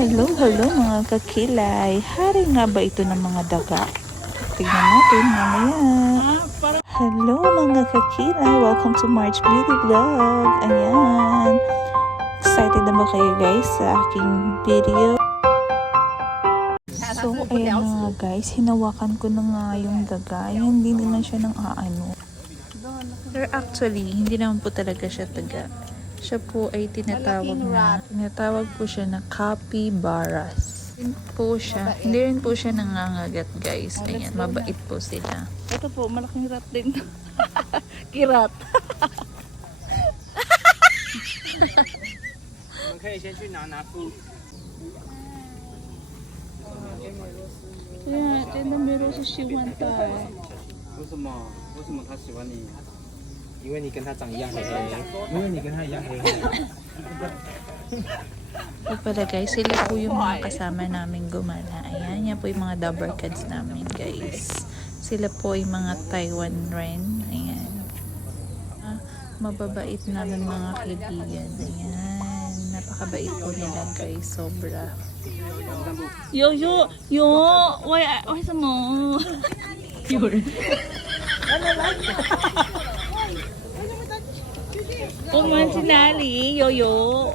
Hello, hello mga kakilay. Hari nga ba ito ng mga daga? Tignan natin mamaya. Hello mga kakilay. Welcome to March Beauty Vlog. Ayan. Excited na ba kayo guys sa aking video? So, ayan na nga guys. Hinawakan ko na nga yung daga. Ayan, hindi na siya ng aano. Pero actually, hindi naman po talaga siya daga. Siya po ay tinatawag po siya na capybaras. Hindi rin po siya nangangagat guys. Ayan, mabait po sila. Ito po, malaking rat din. Kirat. Kaya,真的没有是喜欢的。为什么？为什么他喜欢你？因为你跟他长一样黑黑，因为你跟他一样黑黑。So pala guys, sila po yung mga kasama namin gumala. Ayan, yan po yung mga double cats namin guys. Sila po yung mga Taiwan ren. Ayan. Mababait namin mga kaibigan. Ayan. Napakabait po nila guys. Sobra. 为什么？有人。我们去哪里？悠悠。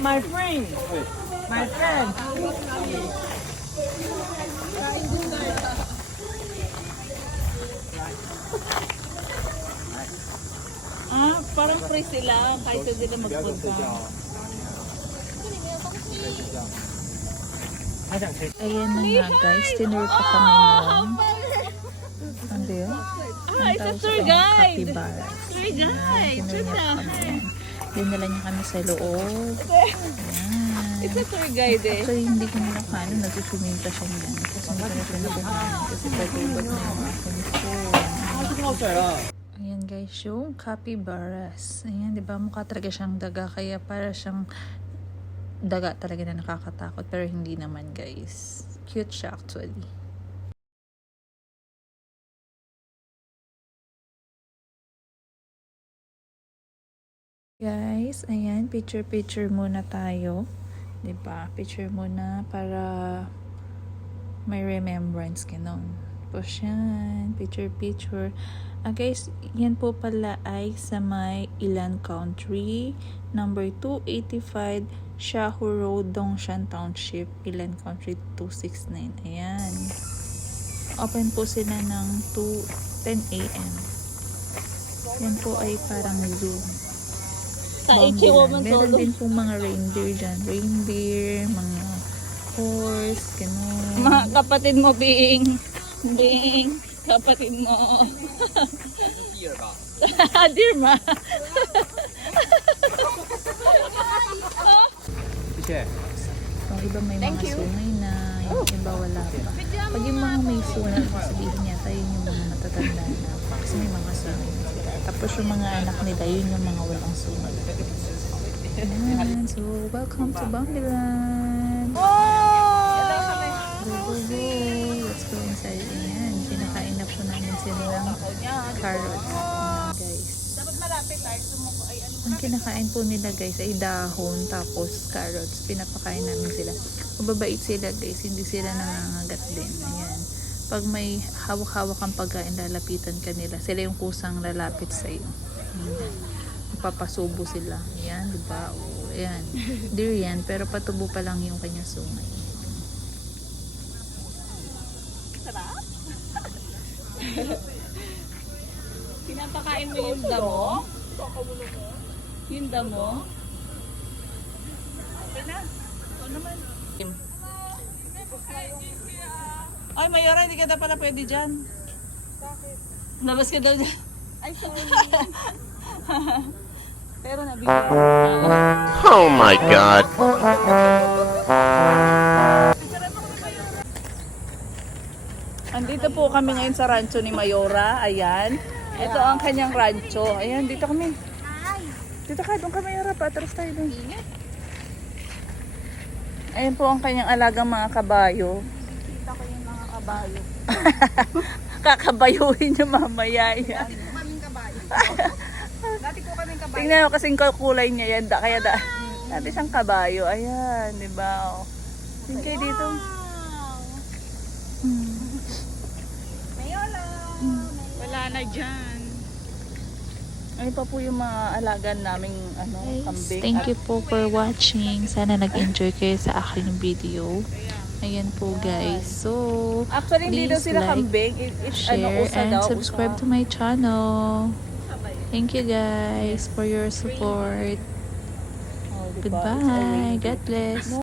My friend. My friend. Parang free sila kahit hindi na magpunta. Ayan na nga guys. Tinuro pa kami noon. Ano yun? It's a tour guide. Capybaras. Tour guide. Dinala niya kami sa loob. Ayan. It's a tour guide eh. Actually, hindi ko nila kaano. Nagsusuming pa siya niyan. Kasi hindi ko na siya nabuhanan. Kasi pag-ubat na yung aking phone. Ayan guys, yung capybaras. Ayan, di ba? Mukha talaga siyang daga. Kaya para siyang daga talaga na nakakatakot. Pero hindi naman guys. Cute siya actually. Guys, ayan, picture muna tayo. 'Di ba? Picture muna para may remembrance ganon. Tapos yan, picture. Guys, yan po pala ay sa may Ilan Country, number 285, Shahu Road, Dongshan Township, Ilan Country 269. Ayan. Open po sila ng 10 a.m. Yan po ay parang zoo. Meron din pong mga reindeer dyan. Reindeer, mga horse, gano'n. Mga kapatid mo, Bing. Kapatid mo. Dear ma. Yung iba may mga sungay na, yung iba wala pa. Pag yung mga may sungay, sabihin niya tayo yung mga matatanda na. Kasi may mga sungay na sila. Tapos yung mga anak nila, yun yung mga walang sungay. Ayan, so welcome to Bambiland. Go. Let's go inside. Ayan, kinakain na po namin sila ng carrots. Ayan, guys. Ang kinakain po nila guys ay dahon tapos carrots. Pinapakain namin sila. Mababait sila guys, hindi sila nangangagat din. Ayan. Pag may hawak-hawak ang pagkain, lalapitan ka nila. Sila yung kusang lalapit sa iyo. Papasubo sila. Ayan, di ba? O, ayan. Deer yan, pero patubo pa lang yung kanya sungay. Sarap. Pinapakain mo yung damo? Yung damo? Okay na. Ito naman. Ay, Mayora, hindi ka na pala pwede dyan. Bakit? Labas ka daw dyan. Ay, sorry. Pero nabigyan. Oh my God. Andito po kami ngayon sa rancho ni Mayora. Ayan. Ito ang kanyang rancho. Ayan, dito kami. Dito ka, doon ka Mayora. Patras tayo doon. Ayan po ang kanyang alagang mga kabayo. Kita ko yung mga kabayo. Kakabayuhin niyo mamaya yan. Kaming kabayo. Dati po kami kabayo. Tingnan mo kasing kulay niya yan. Dati siyang kabayo. Ayan, di ba? Oh. Tingnan kayo dito. Mayola. Wala na dyan. Ay pa po yung mga alagan naming kambing. Thank you po for watching. Sana nag-enjoy kayo sa aking video. Ayan po guys. So, Actually, hindi daw please sila like, kambing. share, Usa and daw, subscribe usa. to my channel. Thank you guys for your support. Oh, diba? It's a Goodbye. rainbow. God bless.